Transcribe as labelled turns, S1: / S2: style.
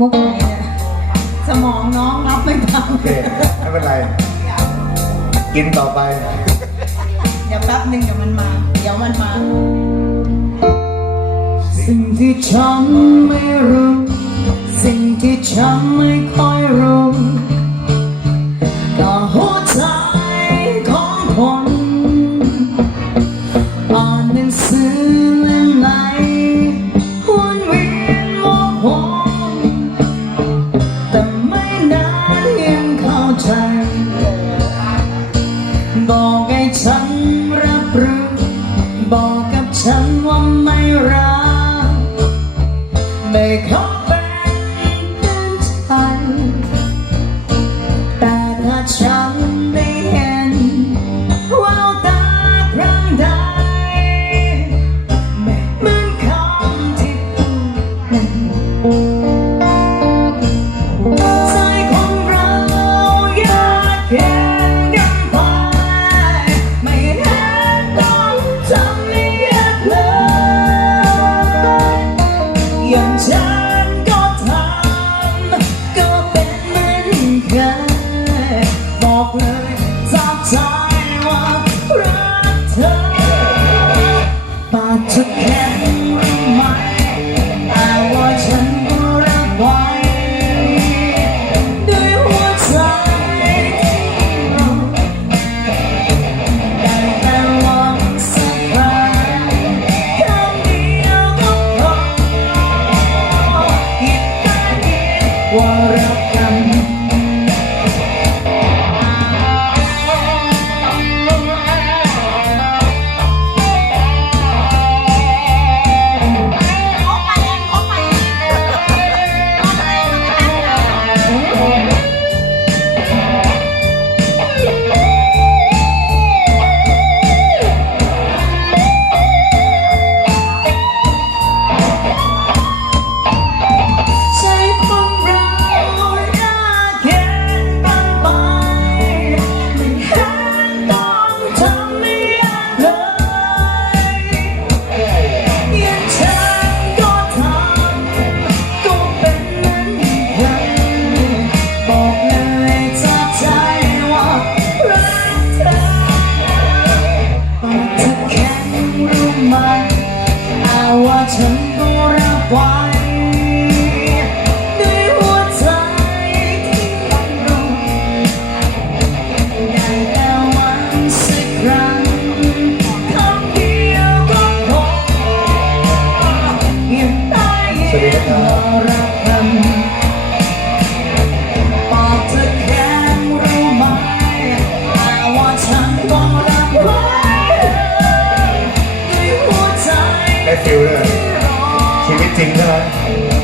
S1: มุกไหนเนี่ยสมองน้องรับไม่ทัน
S2: โอเคไม่เป็นไร กินต่อไป
S1: เดี๋ยวแป๊บหนึ่งเดี๋ยวมันมา เดี๋ยวมันมา
S3: สิ่งที่ฉันไม่รู้ สิ่งที่ฉันไม่ค่อยรู้ ฉันว่าไม่รักไม่เข้า บอกเลยจากใจว่ารักเธอปาจะแข็งหรือไม่แต่ว่าฉันก็รักไว้ด้วยหัวใจได้แต่หวังสักครั้งครั้งเดียวก็พอคิดได้คิดว่ารักกัน มันแต่ว่าฉันก็รับไว้
S2: Yeah.